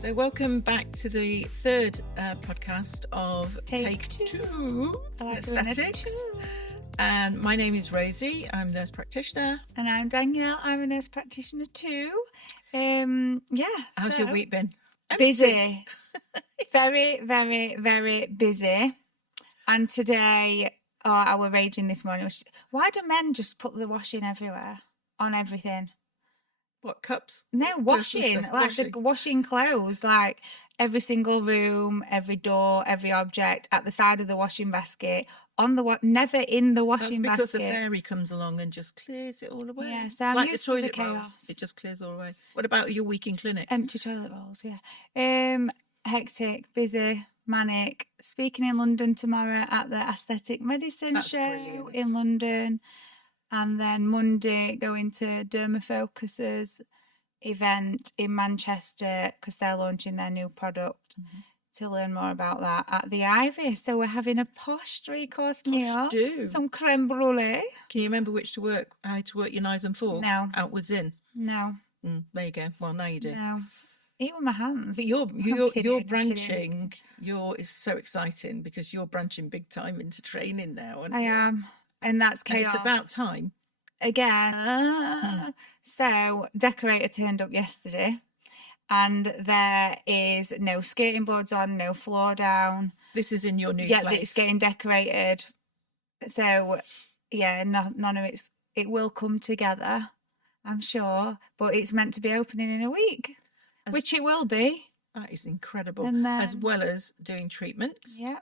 So welcome back to the third podcast of Take Two I like doing a Aesthetics. two. And my name is Rosie. I'm a nurse practitioner. And I'm Danielle. I'm a nurse practitioner too. How's your week been? Busy. Very, very, very busy. And today, I were raging this morning. Why do men just put the washing everywhere on everything? What, cups? No, washing, stuff, like the washing clothes, like every single room, every door, every object at the side of the washing basket, on the never in the washing That's because basket. a fairy comes along and just clears it all away. Yeah, so it's I'm like used the to the toilet rolls. chaos. It just clears all away. What about your week in clinic? Empty toilet rolls, yeah. Hectic, busy, manic. Speaking in London tomorrow at the Aesthetic Medicine That's Show brilliant. in London. And then Monday going to Dermafocus's event in Manchester because they're launching their new product to learn more about that at the Ivy. So we're having a posh 3-course meal. do. Some creme brulee. Can you remember how to work your knives and forks? No. Outwards in? No. There you go. Well, now you do. No. Eat with my hands. But you're kidding, branching. Is so exciting because you're branching big time into training now. I am. And that's chaos. And it's about time. Again. So decorator turned up yesterday and there is no skating boards on, no floor down. This is in your new place. Yeah, it's getting decorated. So yeah, none of it will come together, I'm sure, but it's meant to be opening in a week, which it will be. That is incredible. And then, as well as doing treatments. Yeah.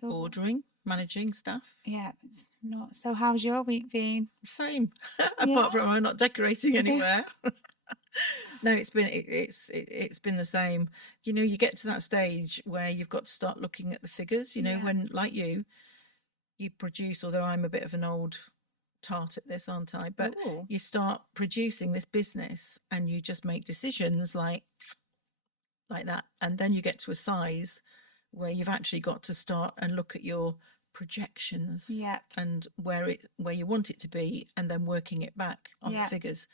So, ordering, managing staff. Yeah, it's not. So how's your week been? Same. Apart from I'm not decorating anywhere. No, it's been the same. You know, you get to that stage where you've got to start looking at the figures, when like you produce, although I'm a bit of an old tart at this, aren't I? But you start producing this business and you just make decisions like that. And then you get to a size where you've actually got to start and look at your projections and where you want it to be and then working it back on the figures.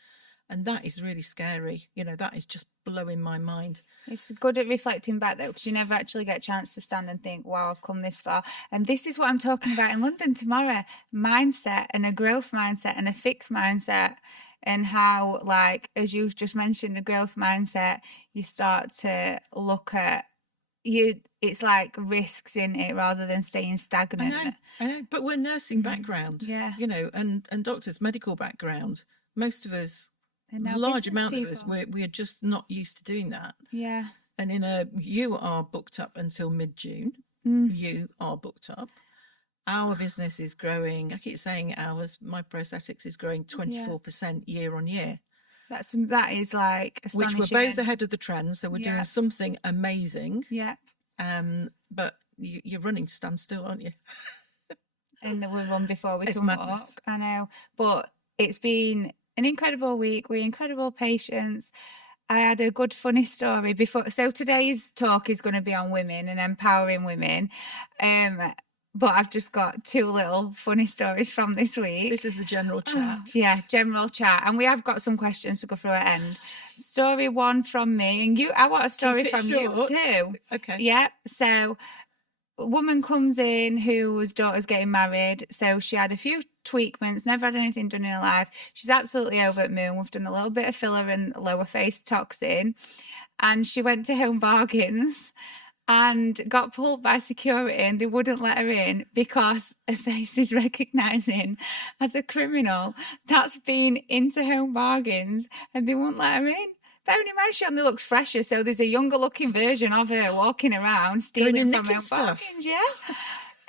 And that is really scary. That is just blowing my mind. It's good at reflecting back though, because you never actually get a chance to stand and think, wow, I've come this far. And this is what I'm talking about in London tomorrow. Mindset and a growth mindset and a fixed mindset. And how, like, as you've just mentioned, a growth mindset, you start to look at it's like risks in it rather than staying stagnant. I know, but we're nursing background, and doctors, medical background. Most of us, large amount of us, we're just not used to doing that. Yeah. And you are booked up until mid-June. You are booked up. Our business is growing. I keep saying ours. Microaesthetics is growing 24% year on year. That is like astonishing. Which we're both ahead of the trend, so we're doing something amazing. Yeah. But you're running to stand still, aren't you? And we run before we can madness. walk. I know, but it's been an incredible week with incredible patients. I had a good funny story before. So today's talk is going to be on women and empowering women. But I've just got 2 little funny stories from this week. This is the general chat. General chat. And we have got some questions to go through at end. Story 1 from me. And I want a story from you too. Okay. Yeah. So a woman comes in whose daughter's getting married. So she had a few tweakments, never had anything done in her life. She's absolutely over at Moon. We've done a little bit of filler and lower face toxin. And she went to Home Bargains and got pulled by security and they wouldn't let her in because her face is recognising as a criminal that's been into Home Bargains and they won't let her in. Bearing in mind she only looks fresher, so there's a younger looking version of her walking around stealing from Home Bargains,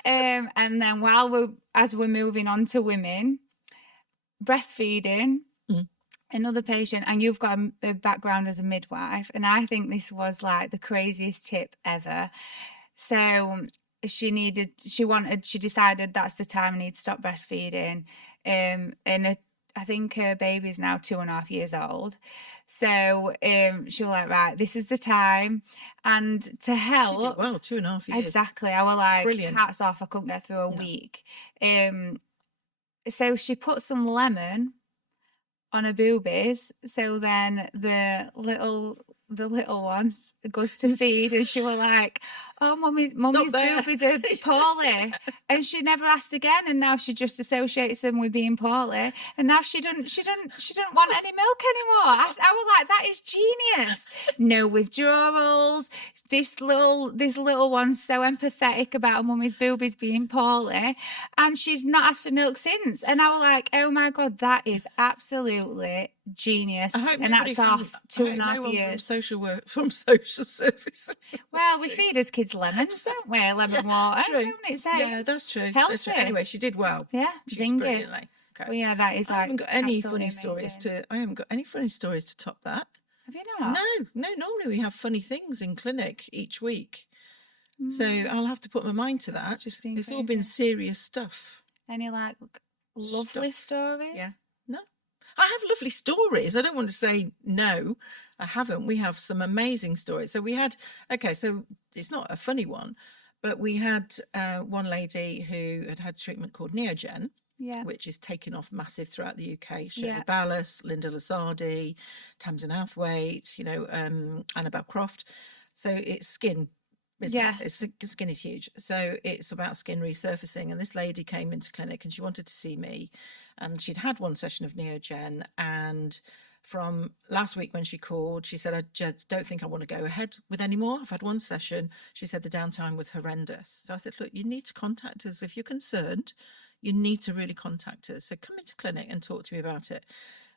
and then as we're moving on to women, breastfeeding, another patient, and you've got a background as a midwife, and I think this was like the craziest tip ever. So she decided that's the time I need to stop breastfeeding. I think her baby's now 2.5 years old. So she was like, right, this is the time. And to help. She did well, 2.5 years. Exactly. I was like, brilliant. Hats off, I couldn't get through a week. So she put some lemon on her boobies. So then the little the little ones goes to feed, and she was like, "Oh, mummy's there." boobies are poorly," and she never asked again. And now she just associates them with being poorly, and now she don't want any milk anymore. I was like, that is genius. No withdrawals. This little one's so empathetic about her mummy's boobies being poorly, and she's not asked for milk since. And I was like, oh my God, that is absolutely genius. I hope And nobody that's off from, 2.5 no one years. from social services. Well, we feed as kids lemons, don't we? Lemon water. True. It's Yeah, that's true. healthy. That's true. Anyway, she did well. Yeah, She did zingy. brilliantly. Okay. Well, yeah, that is like. I haven't got any absolutely funny stories amazing. I haven't got any funny stories to top that. Have you not? No. Normally we have funny things in clinic each week, so I'll have to put my mind to that. It's all been serious stuff. Any like lovely stories? Yeah. No, I have lovely stories. I don't want to say no, I haven't. We have some amazing stories. So we had, so it's not a funny one, but we had one lady who had treatment called Neogen, which is taking off massive throughout the UK. Shirley Ballas, Linda Lasardi, Tamsin Outhwaite, Annabelle Croft. So it's skin. Skin is huge. So it's about skin resurfacing. And this lady came into clinic and she wanted to see me. And she'd had one session of Neogen. And from last week when she called, she said, I just don't think I want to go ahead with any more. I've had one session. She said the downtime was horrendous. So I said, look, you need to contact us. If you're concerned, you need to really contact us. So come into clinic and talk to me about it.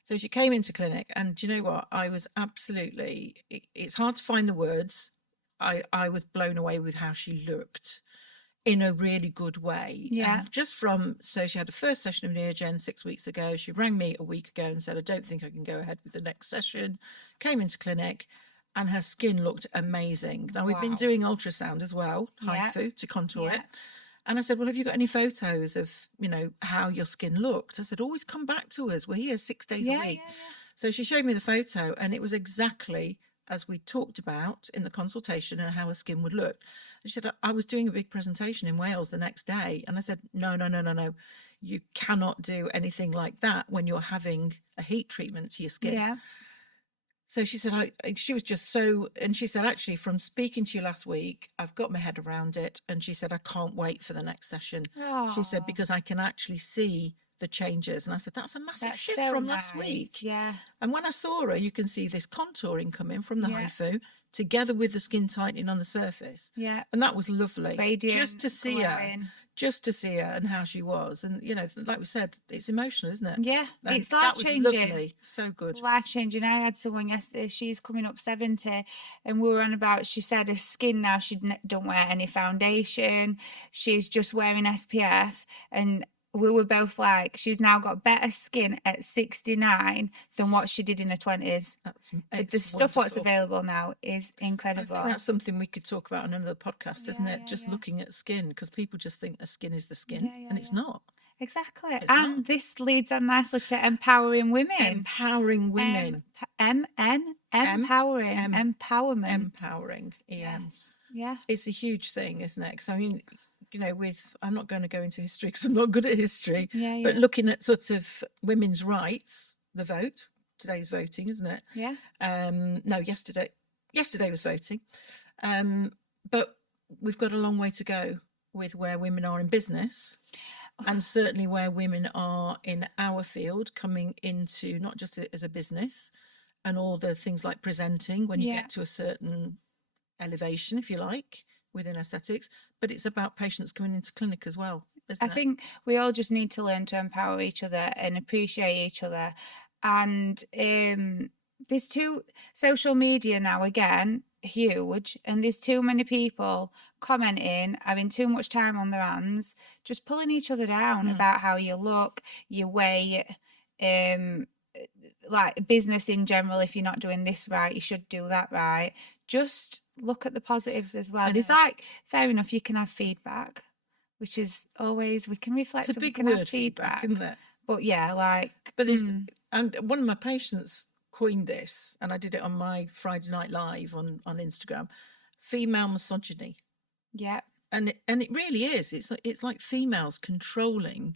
So she came into clinic, and do you know what? I was absolutely, it's hard to find the words. I was blown away with how she looked in a really good way. Yeah. And so she had the first session of Neogen 6 weeks ago. She rang me a week ago and said, I don't think I can go ahead with the next session. Came into clinic and her skin looked amazing. Now we've been doing ultrasound as well, HIFU, to contour it. And I said, well, have you got any photos of, how your skin looked? I said, always come back to us. We're here 6 days a week. So she showed me the photo, and it was exactly as we talked about in the consultation and how her skin would look. She said, I was doing a big presentation in Wales the next day. And I said, no. You cannot do anything like that when you're having a heat treatment to your skin. Yeah. So she said, she was just so, and she said, actually, from speaking to you last week, I've got my head around it. And she said, I can't wait for the next session. Aww. She said, because I can actually see the changes. And I said, that's a massive shift from last week. Yeah. And when I saw her, you can see this contouring coming from the HIFU together with the skin tightening on the surface. Yeah. And that was lovely. Radiant, just to see her and how she was. And, like we said, it's emotional, isn't it? Yeah. And it's life-changing. So good. Life-changing. I had someone yesterday, she's coming up 70, and we were on about, she said her skin now, she don't wear any foundation. She's just wearing SPF, and we were both like, she's now got better skin at 69 than what she did in her 20s. The stuff what's available now is incredible. I think that's something we could talk about on another podcast, isn't it? Just looking at skin, because people just think the skin is the skin, and it's not. Exactly. And this leads on nicely to empowering women. Empowering women. Empowering. Empowerment. Empowering. Yes. Yeah. It's a huge thing, isn't it? Because I mean, I'm not going to go into history because I'm not good at history, but looking at sort of women's rights, the vote, today's voting, isn't it? Yeah. No, yesterday was voting. But we've got a long way to go with where women are in business, and certainly where women are in our field, coming into not just as a business and all the things like presenting when you get to a certain elevation, if you like, within aesthetics, but it's about patients coming into clinic as well, isn't it? I think we all just need to learn to empower each other and appreciate each other. And there's social media now, again, huge, and there's too many people commenting, having too much time on their hands, just pulling each other down about how you look, your weight, like business in general. If you're not doing this right, you should do that right. Just look at the positives as well. It's like, fair enough, you can have feedback, which is always, we can reflect. It's a big word, have feedback, isn't it? But yeah, like. But this, and one of my patients coined this, and I did it on my Friday Night Live on Instagram, female misogyny. Yeah. And it really is. It's like females controlling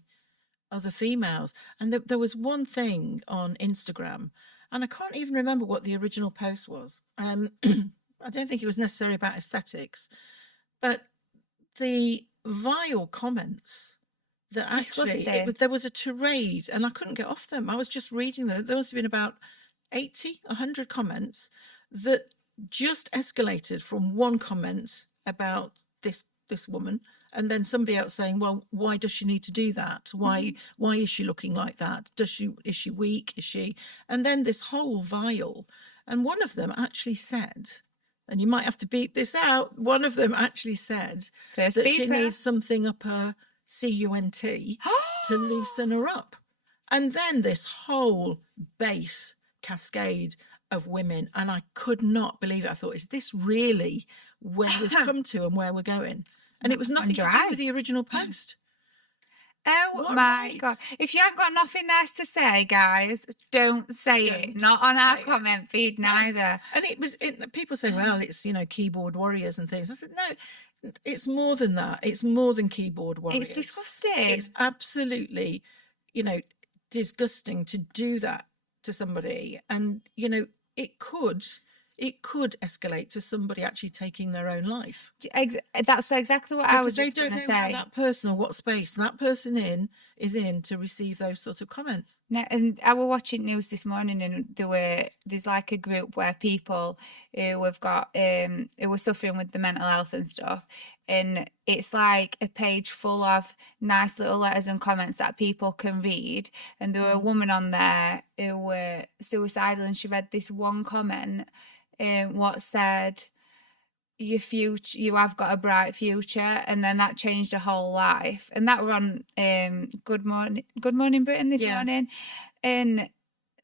other females. And there was one thing on Instagram, and I can't even remember what the original post was. I don't think it was necessarily about aesthetics, but the vile comments that actually there was a tirade, and I couldn't get off them. I was just reading them. There must have been about 80, 100 comments that just escalated from one comment about this woman, and then somebody else saying, well, why does she need to do that? Why is she looking like that? Is she weak? Is she? And then this whole vile. And one of them actually said, and you might have to beep this out, one of them actually said that she needs something up her cunt to loosen her up. And then this whole base cascade of women, and I could not believe it. I thought, is this really where we've come to and where we're going? And it was nothing to do with the original post. Oh my God. If you haven't got nothing nice to say, guys, don't say it. Not on our comment feed neither. And people say, well, it's, keyboard warriors and things. I said, no, it's more than that. It's more than keyboard warriors. It's disgusting. It's absolutely, disgusting to do that to somebody. And, it could escalate to somebody actually taking their own life. That's exactly what I was just going to say. They don't know how that person or what space that person is in to receive those sort of comments. No, and I was watching news this morning, and there's like a group where people who have got who were suffering with the mental health and stuff, and it's like a page full of nice little letters and comments that people can read. And there were a woman on there who were suicidal, and she read this one comment. What said, your future, you have got a bright future, and then that changed her whole life. And that were on Good Morning Britain this morning. And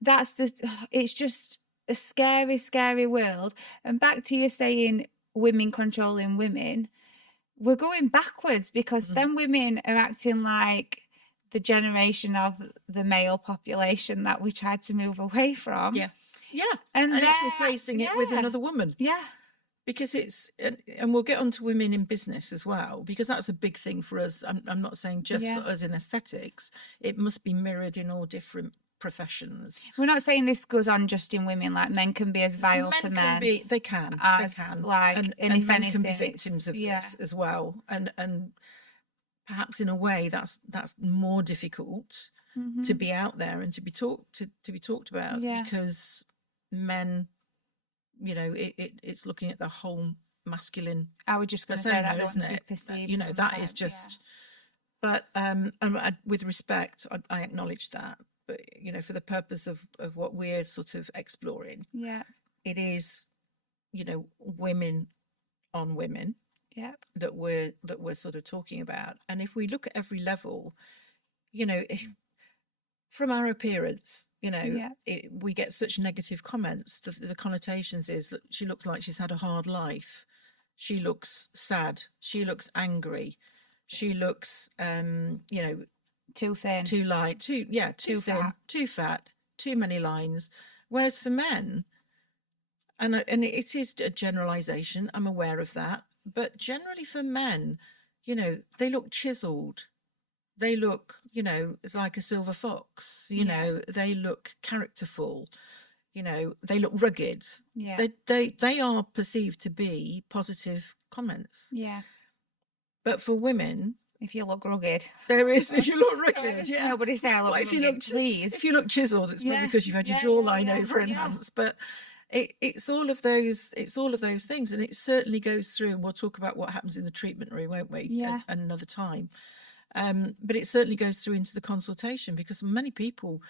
it's just a scary world. And back to you saying women controlling women, we're going backwards, because then women are acting like the generation of the male population that we tried to move away from. Yeah, and it's replacing it with another woman. Yeah, because and we'll get onto women in business as well, because that's a big thing for us. I'm not saying just for us in aesthetics. It must be mirrored in all different professions. We're not saying this goes on just in women. Like, men can be as vile to men. They can. Like, and if men anything, can be victims of this as well. And perhaps in a way that's more difficult to be out there and to be talked about, because men, it's looking at the whole masculine. I was just going to say that, isn't it? Perceived, that is just. But with respect, I acknowledge that. But for the purpose of what we're sort of exploring, it is, women on women, that we're sort of talking about. And if we look at every level, from our appearance, we get such negative comments. The connotations is that she looks like she's had a hard life. She looks sad. She looks angry. She looks, too thin, too light, too thin, fat. Too fat, too many lines. Whereas for men, and it is a generalization, I'm aware of that, but generally for men, they look chiseled. They look, it's like a silver fox, they look characterful, they look rugged. They are perceived to be positive comments. But for women, if you look rugged, there is. If you look rugged, nobody say I look rugged, please. If you look chiseled, it's probably because you've had your jawline over enhanced. But it's all of those. It's all of those things, and it certainly goes through. And we'll talk about what happens in the treatment room, won't we? Another time. But it certainly goes through into the consultation, because many people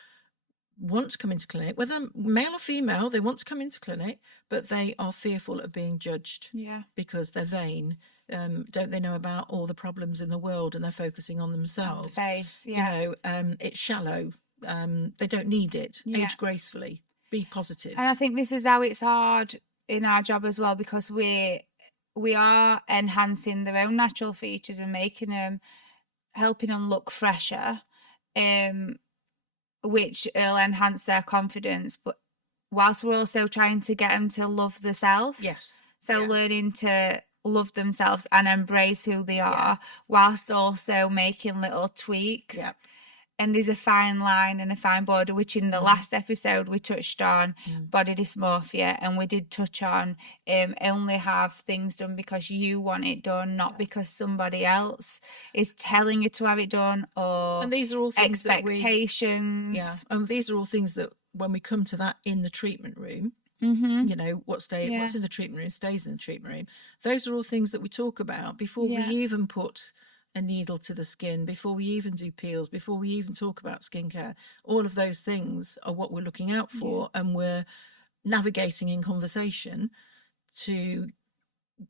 want to come into clinic, whether male or female, they want to come into clinic, but they are fearful of being judged because they're vain. Don't they know about all the problems in the world, and they're focusing on themselves? It's shallow. They don't need it. Age gracefully. Be positive. And I think this is how it's hard in our job as well, because we are enhancing their own natural features and helping them look fresher, which will enhance their confidence, but whilst we're also trying to get them to love themselves. Learning to love themselves and embrace who they are, whilst also making little tweaks and there's a fine line and a fine border, which in the last episode we touched on body dysmorphia, and we did touch on only have things done because you want it done, not because somebody else is telling you to have it done, or and these are all things expectations. and these are all things that when we come to that in the treatment room, Mm-hmm. you know, what's in the treatment room stays in the treatment room. Those are all things that we talk about before we even put a needle to the skin, before we even do peels, before we even talk about skincare. All of those things are what we're looking out for, and we're navigating in conversation to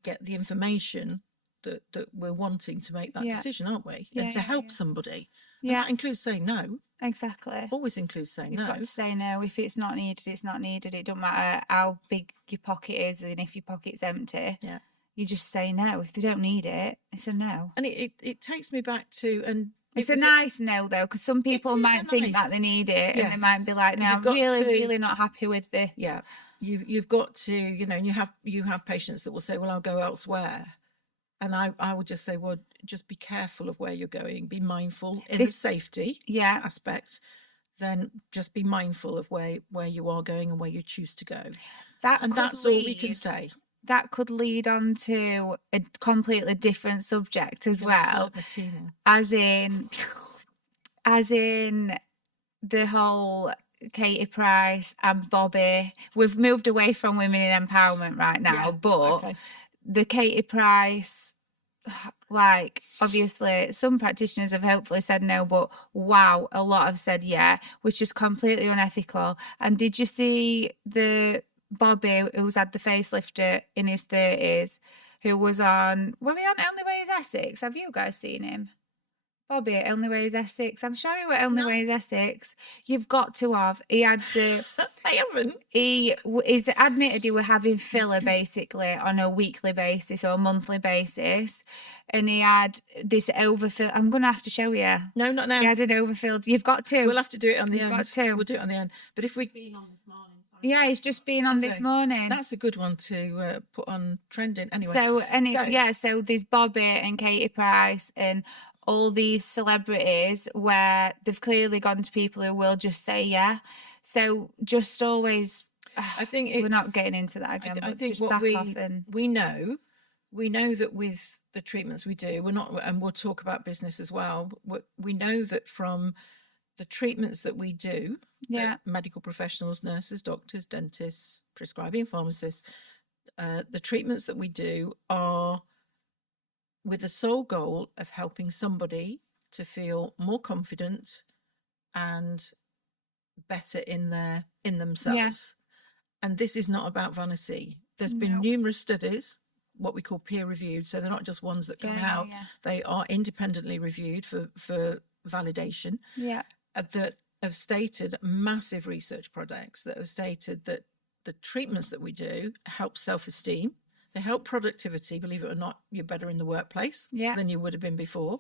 get the information that we're wanting to make that decision, aren't we? And to help somebody. And that includes saying no. Exactly. Always includes saying no. You've got to say no. If it's not needed, it's not needed. It don't matter how big your pocket is, and if your pocket's empty. Yeah. You just say no. If they don't need it, it's a no. And it takes me back to, and it's a nice no though, because some people might think that they need it, and they might be like, no, I'm really not happy with this. Yeah. You've got to, you know, and you have patients that will say, well, I'll go elsewhere. And I would just say, well, just be careful of where you're going. Be mindful in the safety aspect. Then just be mindful of where you are going and where you choose to go. That's all we can say. That could lead on to a completely different subject as well. As in the whole Katie Price and Bobby. We've moved away from women in empowerment right now, but the Katie Price, like, obviously some practitioners have hopefully said no, but wow, a lot have said yeah, which is completely unethical. And did you see the Bobby who's had the facelifter in his 30s, who was on, were we on Only Way is Essex? Have you guys seen him? Bobby, Only Way is Essex. I'm sure you were Only Way is Essex. You've got to have. He had the. I haven't. He is admitted he were having filler basically on a weekly basis or a monthly basis, and he had this overfill. I'm gonna have to show you. No, not now. He had an overfilled. You've got to. We'll have to do it on the end. Got to. We'll do it on the end. But if we've been on this morning. Yeah, he's just been on this morning. That's a good one to put on trending. Anyway. So there's Bobby and Katie Price and all these celebrities where they've clearly gone to people who will just say yeah. So just always, I think we're not getting into that again. I think what we know that with the treatments we do, we're not, and we'll talk about business as well. We know that from the treatments that we do, medical professionals, nurses, doctors, dentists, prescribing pharmacists, the treatments that we do are with the sole goal of helping somebody to feel more confident and better in themselves. And this is not about vanity. There's been numerous studies, what we call peer reviewed, so they're not just ones that come out, they are independently reviewed for validation. That have stated, massive research projects that have stated that the treatments that we do help self-esteem, they help productivity. Believe it or not, you're better in the workplace than you would have been before.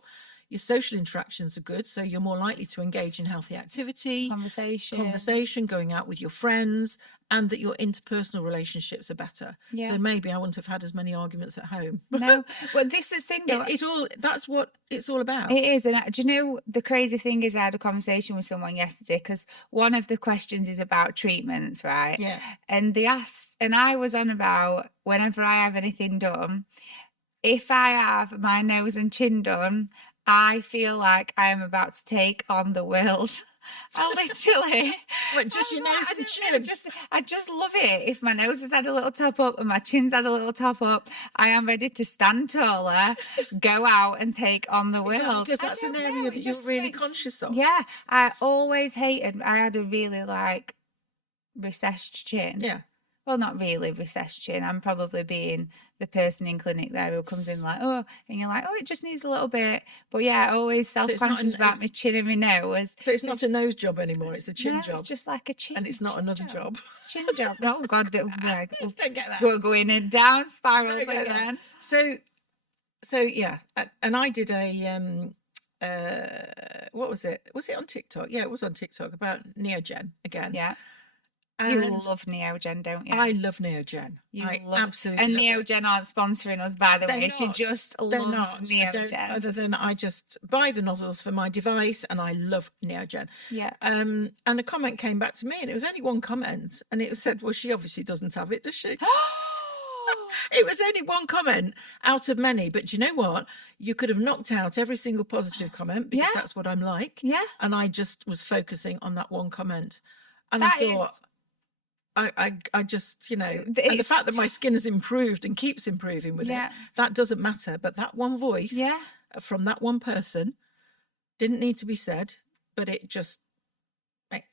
Your social interactions are good, so you're more likely to engage in healthy activity, conversation, going out with your friends, and that your interpersonal relationships are better. So maybe I wouldn't have had as many arguments at home. No, but this is the thing though. That's what it's all about. It is. And do you know, the crazy thing is I had a conversation with someone yesterday, because one of the questions is about treatments, right? Yeah. And they asked, and I was on about, whenever I have anything done, if I have my nose and chin done, I feel like I am about to take on the world. I literally. What, just your nose and chin? I just love it. If my nose has had a little top up and my chin's had a little top up, I am ready to stand taller, go out and take on the world. Because that's an area that you're really conscious of. Yeah, I always hated. I had a really recessed chin. Yeah. Well, not really recessed chin. I'm probably being the person in clinic there who comes in like, oh, and you're like, oh, it just needs a little bit. But yeah, always self-conscious about my chin and my nose. So it's not a nose job anymore, it's a chin job. It's just like a chin. And it's not another job. Chin job. Oh, God. Don't get that. We're going in down spirals again. So yeah, and I did what was it? Was it on TikTok? Yeah, it was on TikTok about Neogen again. Yeah. You And love Neogen, don't you? I love Neogen. I absolutely and love it. Neogen aren't sponsoring us, by the They're way. She not. just They're loves not. I don't, Neogen. other than I just buy the nozzles for my device, and I love Neogen. Yeah. And a comment came back to me, and it was only one comment, and it said, "Well, she obviously doesn't have it, does she?" It was only one comment out of many, but do you know what? You could have knocked out every single positive comment, because Yeah. that's what I'm like. Yeah. And I just was focusing on that one comment, and That I thought, I just, and the It's fact that my skin has improved and keeps improving with it, that doesn't matter. But that one voice from that one person didn't need to be said, but it just,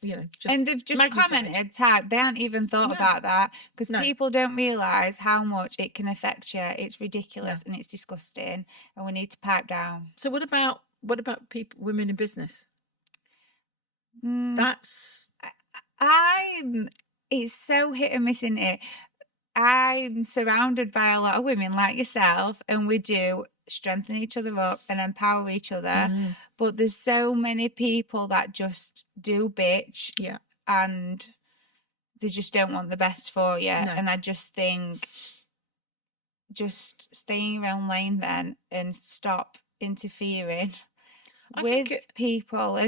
just and they've just commented, typed. They haven't even thought about that, because people don't realise how much it can affect you. It's ridiculous and it's disgusting, and we need to pipe down. So what about women in business? That's it's so hit and miss, isn't it? I'm surrounded by a lot of women like yourself, and we do strengthen each other up and empower each other. But there's so many people that just do bitch, and they just don't want the best for you. And I just think, just stay in your own lane then, and stop interfering with people.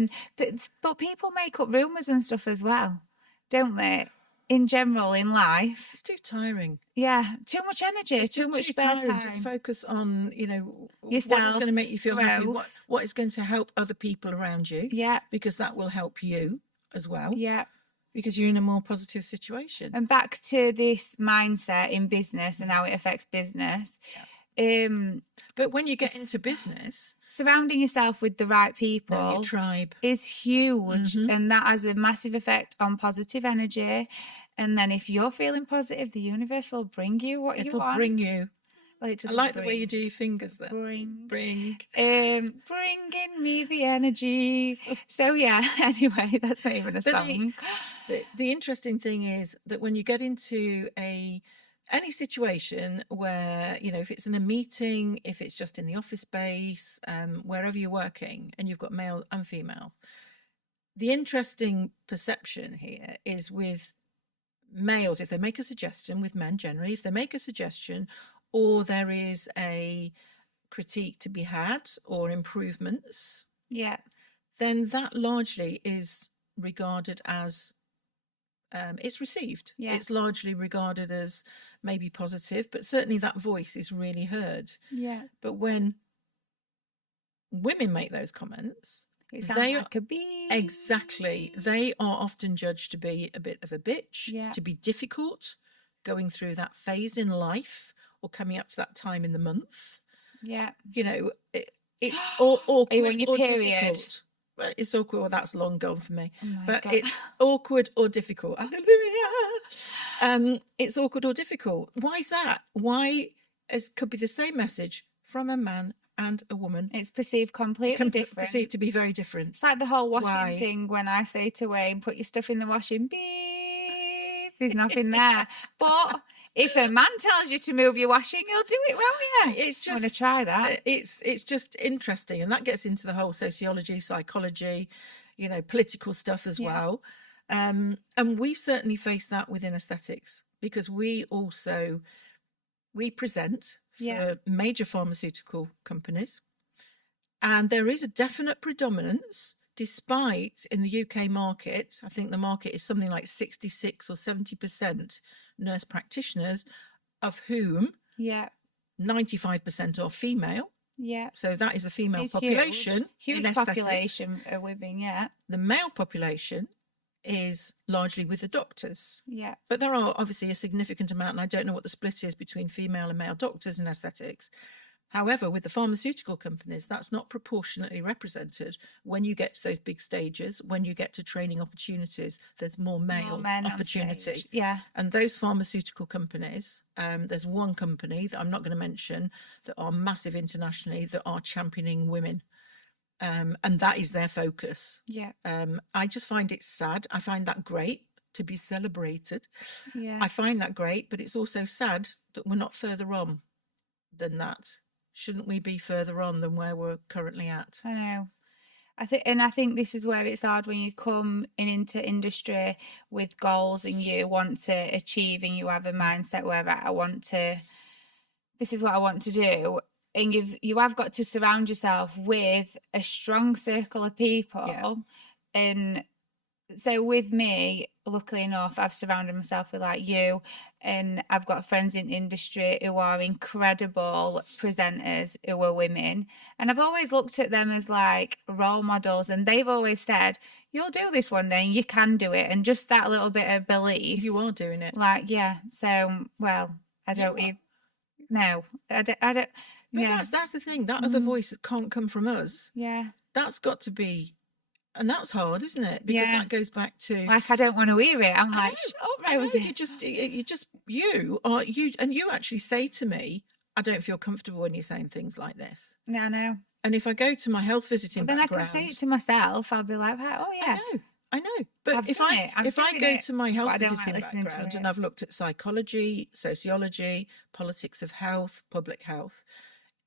But people make up rumours and stuff as well, don't they? In general, in life, it's too tiring. Yeah, too much energy, it's too much spare time. Just focus on, yourself, what is going to make you feel happy, what is going to help other people around you. Yeah, because that will help you as well. Yeah, because you're in a more positive situation. And back to this mindset in business and how it affects business. But when you get into business, surrounding yourself with the right people, your tribe, is huge, and that has a massive effect on positive energy. And then if you're feeling positive, the universe will bring you what you want. It'll bring you. I like the way you do your fingers there. Bring. Bringing me the energy. So yeah, anyway, that's not even a song. The interesting thing is that when you get into any situation where, if it's in a meeting, if it's just in the office space, wherever you're working, and you've got male and female, the interesting perception here is with males, if they make a suggestion, with men generally, if they make a suggestion, or there is a critique to be had or improvements, then that largely is regarded as it's received. It's largely regarded as maybe positive, but certainly that voice is really heard. But when women make those comments, it sounds like a bee. Exactly. They are often judged to be a bit of a bitch, to be difficult, going through that phase in life or coming up to that time in the month. Awkward when your or period? Difficult. Well, it's awkward. Well, that's long gone for me. God. It's awkward or difficult. Hallelujah. It's awkward or difficult. Why is that? Why? It could be the same message from a man and a woman. It's perceived completely different. Perceived to be very different. It's like the whole washing thing. When I say to Wayne, put your stuff in the washing, beep, there's nothing there. But if a man tells you to move your washing, you'll do it, won't you? It's just, I want to try that. It's just interesting, and that gets into the whole sociology, psychology, political stuff as well. And we certainly face that within aesthetics, because we present for major pharmaceutical companies, and there is a definite predominance, despite in the UK market, I think the market is something like 66 or 70% nurse practitioners, of whom 95% are female. So that is a female population. Huge population of women, The male population is largely with the doctors. But there are obviously a significant amount, and I don't know what the split is between female and male doctors in aesthetics. However, with the pharmaceutical companies, that's not proportionately represented. When you get to those big stages, when you get to training opportunities, there's more male opportunity. And those pharmaceutical companies, there's one company that I'm not going to mention that are massive internationally that are championing women. And that is their focus. I just find it sad. I find that great to be celebrated. I find that great, but it's also sad that we're not further on than that. Shouldn't we be further on than where we're currently at? I know. I think this is where it's hard when you come into industry with goals and you want to achieve and you have a mindset where this is what I want to do. And you have got to surround yourself with a strong circle of people. Yeah. And so with me, luckily enough, I've surrounded myself with like you, and I've got friends in industry who are incredible presenters who are women. And I've always looked at them as like role models, and they've always said, you'll do this one day and you can do it. And just that little bit of belief. You are doing it. Like, yeah. So, well, I don't even, no, I don't. But yeah. That's the thing. That other voice can't come from us. Yeah. That's got to be, and that's hard, isn't it? Because that goes back to, like, I don't want to hear it. I'm like, shut up, Rosie. And you actually say to me, I don't feel comfortable when you're saying things like this. Yeah, I know. And if I go to my health visiting background, then I can say it to myself. I'll be like, oh yeah, I know. But if I go to my health visiting background and I've looked at psychology, sociology, politics of health, public health,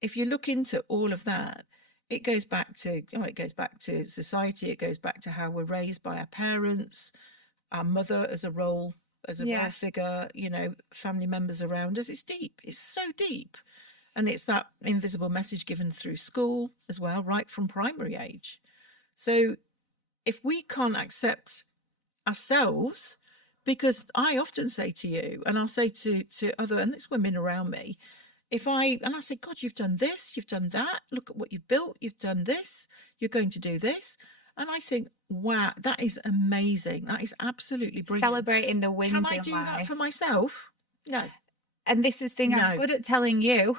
if you look into all of that, it goes back to society. It goes back to how we're raised by our parents, our mother as a role figure, family members around us. It's deep. It's so deep. And it's that invisible message given through school as well, right from primary age. So if we can't accept ourselves, because I often say to you, and I'll say to other, and it's women around me, I say, God, you've done this, you've done that, look at what you've built, you've done this, you're going to do this. And I think, wow, that is amazing. That is absolutely brilliant. Celebrating the wins in life. Can I do that for myself? No. And this is the thing, I'm good at telling you,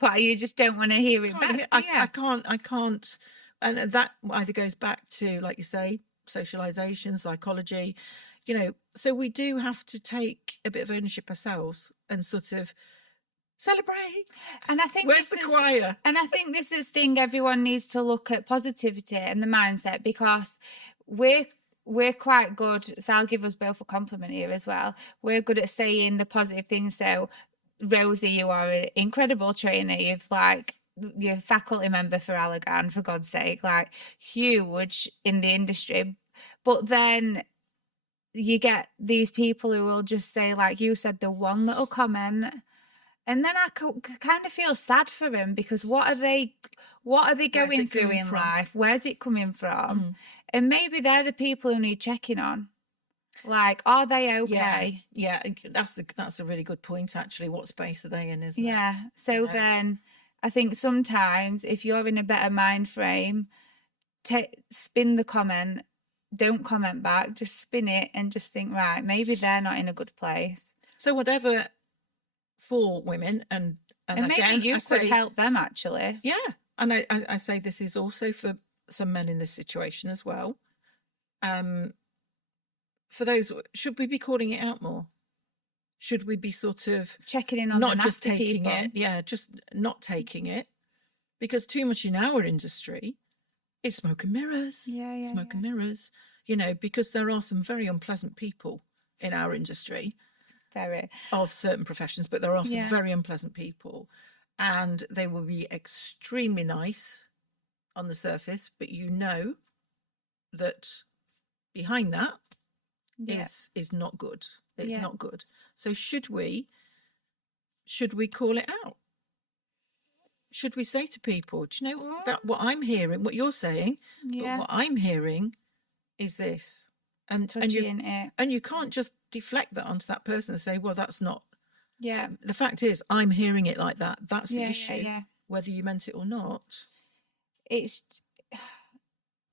but you just don't want to hear it back. I can't. And that either goes back to, like you say, socialization, psychology, so we do have to take a bit of ownership ourselves and sort of celebrate. And I think where's the choir? And I think this is the thing, everyone needs to look at positivity and the mindset, because we're quite good. So I'll give us both a compliment here as well. We're good at saying the positive things. So Rosie, you are an incredible trainer. You're a faculty member for Allergan, for God's sake, like huge in the industry. But then you get these people who will just say, like you said, the one little comment. And then I kind of feel sad for them, because what are they going through in life? Where's it coming from? And maybe they're the people who need checking on. Like, are they okay? Yeah, that's a really good point, actually. What space are they in, isn't it? Yeah. So then I think sometimes if you're in a better mind frame, spin the comment, don't comment back, just spin it and just think, right, maybe they're not in a good place. So whatever for women, and maybe again, you could help them, actually. Yeah. And I say this is also for some men in this situation as well. For those, should we be calling it out more? Should we be sort of checking in on not just taking people? It? Yeah, just not taking it, because too much in our industry is smoke and mirrors. Smoke and mirrors. Because there are some very unpleasant people in our industry. Of certain professions, but there are some very unpleasant people, and they will be extremely nice on the surface, but that behind that is not good. It's not good. So should we call it out? Should we say to people, do you know that what I'm hearing, what you're saying, but what I'm hearing is this? And you can't just deflect that onto that person and say, well, that's not. Yeah. The fact is, I'm hearing it like that. That's the issue. Whether you meant it or not. It's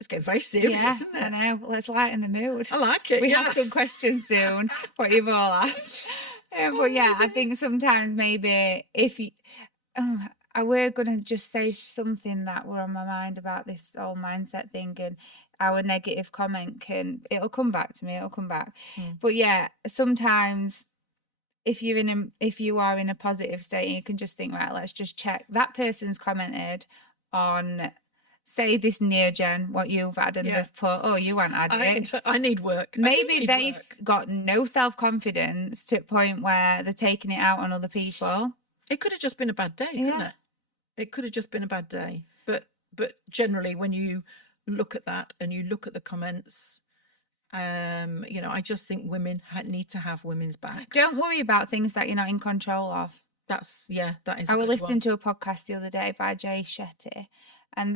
getting very serious, isn't it? I know. Let's lighten the mood. I like it. We have some questions soon, what you've all asked. But I think sometimes maybe if you, we're going to just say something that were on my mind about this whole mindset thing, and our negative comment it'll come back to me. It'll come back. But sometimes if you are in a positive state, you can just think, right, let's just check. That person's commented on, say, this Neogen, what you've had, and they've put, oh, you haven't had it. I need work. Maybe they've got no self-confidence to the point where they're taking it out on other people. It could have just been a bad day, couldn't it? It could have just been a bad day. But generally, when you look at that and you look at the comments, I just think women need to have women's backs. Don't worry about things that you're not in control of. That is. I was listening to a podcast the other day by Jay Shetty, and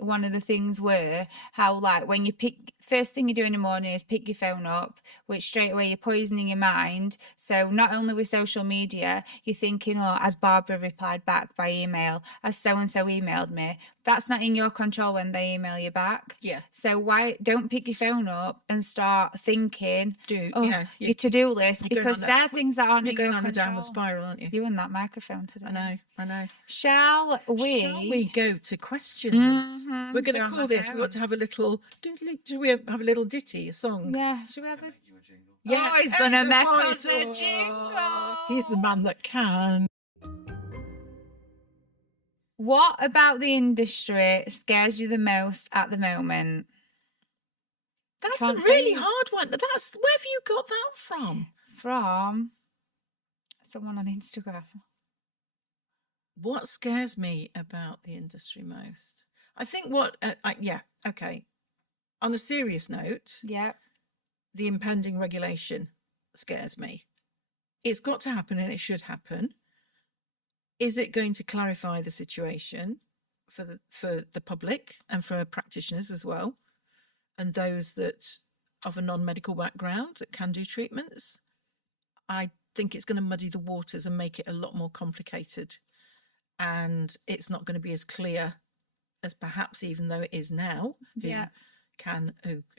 one of the things were how, like, when you first thing you do in the morning is pick your phone up, which straight away you're poisoning your mind. So not only with social media, you're thinking, oh, has Barbara replied back by email? Has so-and-so emailed me? That's not in your control when they email you back. Yeah. So why don't pick your phone up and start thinking, your to-do list, because they're things that aren't in your control. You're going on a downward spiral, aren't you? You and that microphone today. I know. Shall we go to questions? Mm-hmm. We're going to call this. We've got to have a little. Do we have a little ditty, a song? Yeah. Should we have a? Yeah. Oh, he's going to make us a jingle. He's the man that can. What about the industry scares you the most at the moment? That's a really hard one. Where have you got that from? From someone on Instagram. What scares me about the industry most? I think okay. On a serious note, the impending regulation scares me. It's got to happen and it should happen. Is it going to clarify the situation for the public and for practitioners as well, and those that of a non-medical background that can do treatments? I think it's going to muddy the waters and make it a lot more complicated, and it's not going to be as clear as perhaps even though it is now.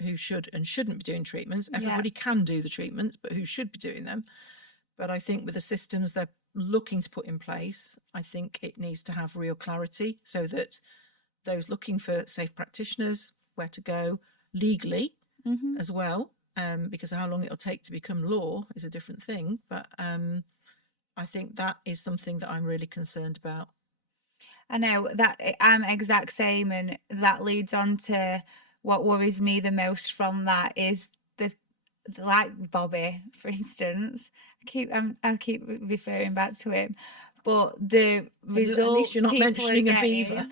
Who should and shouldn't be doing treatments. Everybody can do the treatments, but who should be doing them? But I think with the systems they're looking to put in place, I think it needs to have real clarity so that those looking for safe practitioners, where to go legally as well, because how long it'll take to become law is a different thing. But I think that is something that I'm really concerned about. I know that I'm exact same, and that leads on to what worries me the most from that is like Bobby, for instance. I keep referring back to him, but the results. At least you're not mentioning a beaver.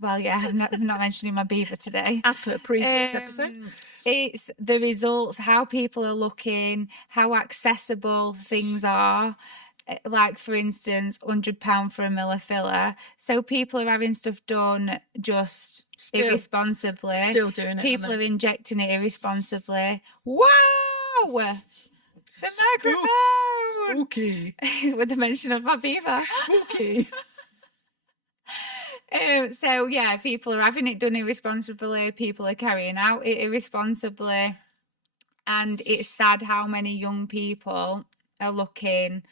Well, yeah, I'm not mentioning my beaver today. As per previous episode. It's the results, how people are looking, how accessible things are. Like, for instance, £100 for a miller filler. So people are having stuff done just irresponsibly. Still doing it. People are injecting it irresponsibly. Wow! The microphone! Spooky. With the mention of my beaver. Spooky. So, yeah, people are having it done irresponsibly. People are carrying out it irresponsibly. And it's sad how many young people are looking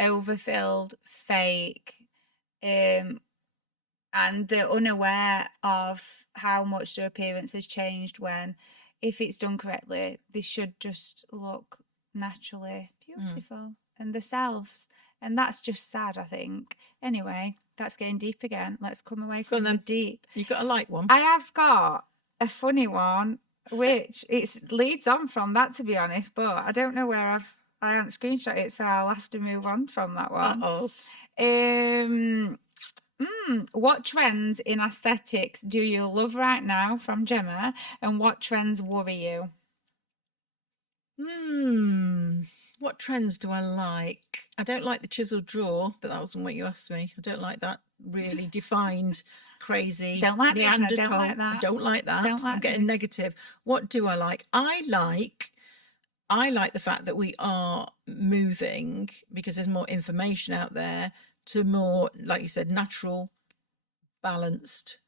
overfilled, fake, and they're unaware of how much their appearance has changed, when if it's done correctly they should just look naturally beautiful and themselves, and that's just sad, I think. Anyway, that's getting deep again. Let's come away from the deep. You got a light one? I have got a funny one, which it leads on from that, to be honest, but I don't know where I haven't screenshot it, so I'll have to move on from that one. What trends in aesthetics do you love right now, from Gemma, and what trends worry you? What trends do I like? I don't like the chiseled jaw, but that wasn't what you asked me. I don't like that really defined, crazy. Don't like Neanderthal. This, I don't like that. I don't like that. I'm getting negative. What do I like? I like the fact that we are moving, because there's more information out there, to more, like you said, natural, balanced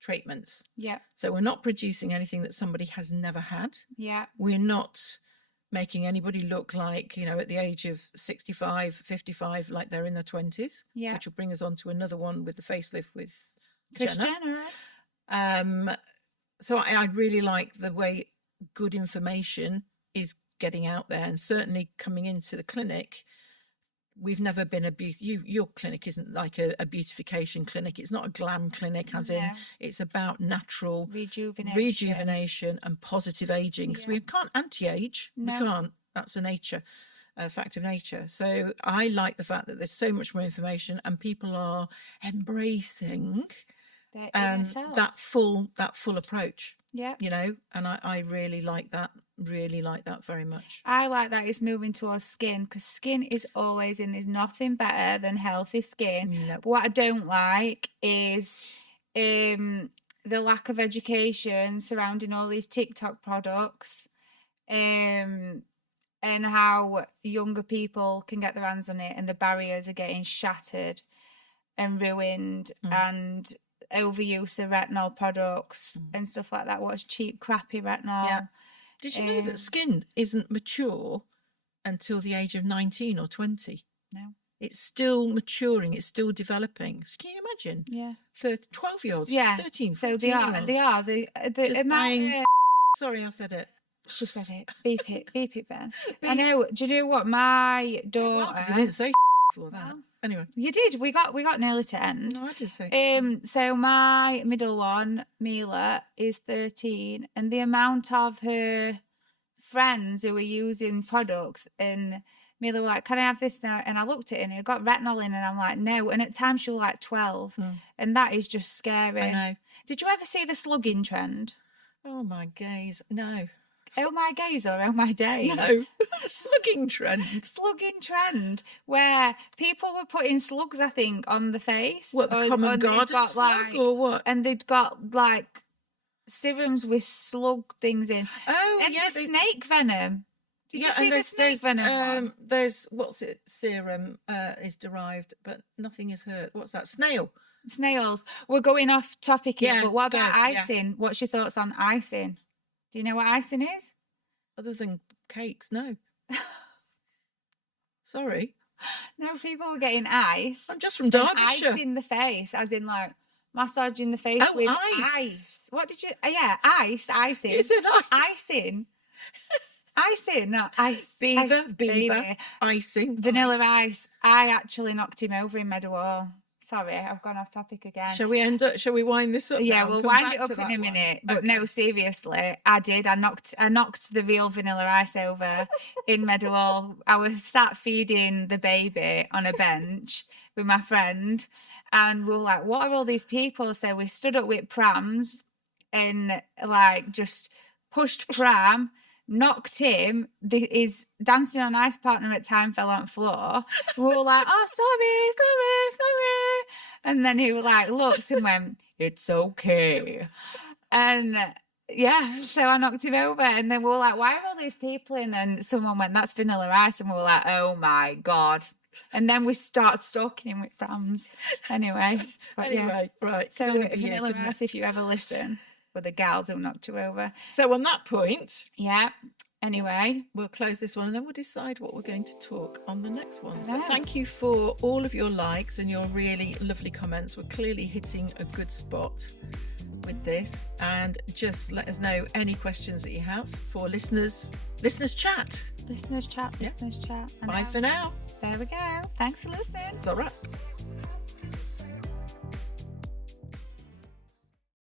treatments. Yeah. So we're not producing anything that somebody has never had. Yeah. We're not making anybody look like, at the age of 65, 55, like they're in their 20s. Yeah. Which will bring us on to another one with the facelift with Kris Jenner. So I really like the way good information is getting out there, and certainly coming into the clinic. We've never been your clinic isn't like a beautification clinic. It's not a glam clinic, as in it's about natural rejuvenation and positive aging, because we can't anti-age. We can't. That's a fact of nature. So I like the fact that there's so much more information and people are embracing in itself. that full approach. Yeah. You know, and I really like that very much. I like that it's moving towards skin, because skin is always in. There's nothing better than healthy skin. Nope. But what I don't like is the lack of education surrounding all these TikTok products, and how younger people can get their hands on it, and the barriers are getting shattered and ruined, and overuse of retinol products and stuff like that. What's cheap, crappy retinol? Yeah. Did you know that skin isn't mature until the age of 19 or 20? No. It's still maturing. It's still developing. So can you imagine? Yeah. 12-year-olds, yeah. 13, so they are. The just amount. Sorry, I said it. She said it. Beep it, Ben. I know. Do you know what? My daughter. Because you didn't say before that. Well, anyway, you did. We got nearly to end. No, I did say. So my middle one, Mila, is 13, and the amount of her friends who were using products, and Mila were like, "Can I have this now?" And I looked at it, and it got retinol in, and I'm like, "No." And at times she was like 12, and that is just scary. I know. Did you ever see the slugging trend? Oh my gaze, no. Oh my gaze or oh my days? No, slugging trend. Slugging trend, where people were putting slugs, I think, on the face. What, the common garden slug or what? And they'd got like serums with slug things in. Oh, and yeah. the snake venom. Did you see the snake venom? There's, what's it, serum is derived, but nothing is hurt. What's that? Snails. We're going off topic here, Yeah, but what about go, yeah. icing? What's your thoughts on icing? Do you know what icing is? Other than cakes, no. Sorry. No, people were getting ice. I'm just from Derbyshire. Ice in the face, as in like massaging the face with ice. What did you? Yeah, icing. You said ice. Icing, not ice. Beaver, baby. icing. Vanilla ice. ice. I actually knocked him over in Meadowhall. Sorry, I've gone off topic again. Shall we wind this up? Yeah, now we'll wind it up in a minute. But okay. No, seriously, I did. I knocked the real vanilla ice over in Meadowhall. I was sat feeding the baby on a bench with my friend, and we were like, "What are all these people?" So we stood up with prams and like just pushed pram. Knocked him, his dancing on ice partner at time fell on the floor. We were like, "Oh, sorry." And then he was like, looked and went, "It's okay." And yeah, so I knocked him over. And then we were like, "Why are all these people in?" And someone went, "That's vanilla ice." And we were like, "Oh my God." And then we started stalking him with prams. Anyway, right. So vanilla ice, if you ever listen. With the gals who knocked you over. So on that point, yeah. Anyway, we'll close this one and then we'll decide what we're going to talk on the next one. Yeah. But thank you for all of your likes and your really lovely comments. We're clearly hitting a good spot with this, and just let us know any questions that you have for listeners chat. Listeners chat. Bye for now. There we go. Thanks for listening. It's all right.